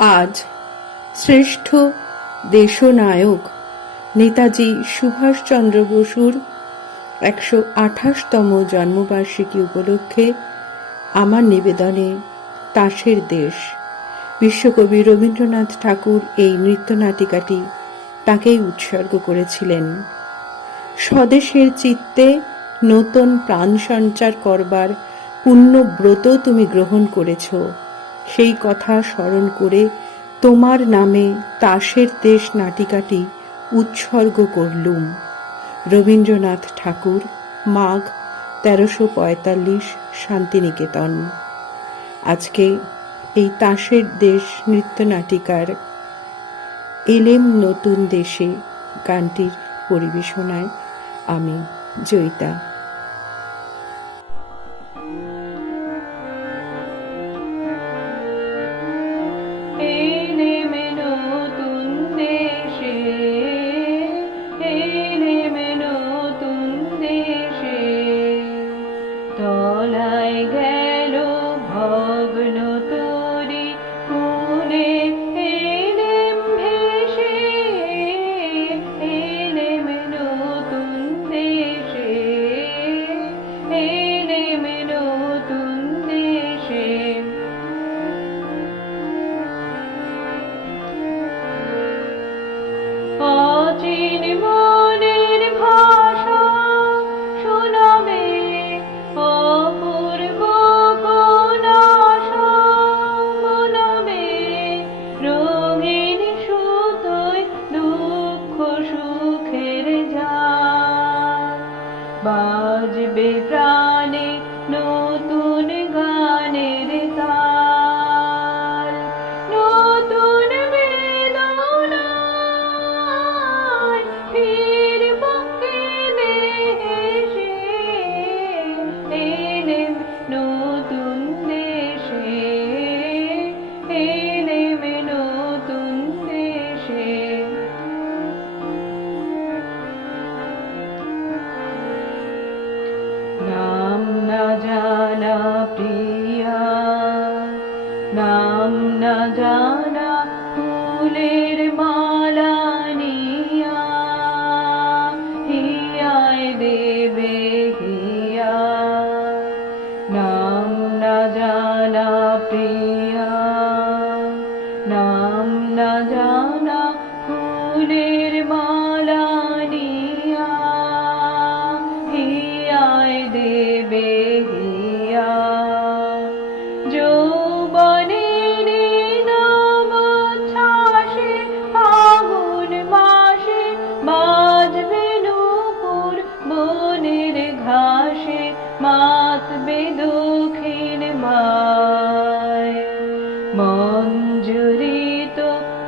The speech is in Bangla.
আজ শ্রেষ্ঠ দেশনায়ক নেতাজি সুভাষচন্দ্র বসুর একশো আঠাশতম জন্মবার্ষিকী উপলক্ষে আমার নিবেদনে তাসের দেশ। বিশ্বকবি রবীন্দ্রনাথ ঠাকুর এই নৃত্যনাটিকাটি তাকেই উৎসর্গ করেছিলেন। স্বদেশের চিত্তে নতুন প্রাণ সঞ্চার করবার পুণ্য ব্রত তুমি গ্রহণ করেছ। সেই কথা স্মরণ করে তোমার নামে তাসের দেশ নাটিকাটি উৎসর্গ করলুম। রবীন্দ্রনাথ ঠাকুর, মাঘ তেরোশো পঁয়তাল্লিশ শান্তিনিকেতন। আজকে এই তাসের দেশ নৃত্যনাটিকার এলেম নতুন দেশে গানটির পরিবেশনায় আমি জয়িতা। তলায় গেল जबे प्राणि न নাম না জানা প্রিয়া, নাম না জানা ফুলের মালা নিয়া দেবে হিয়া। নাম না জানা প্রিয়া, নাম না জানা ফুলের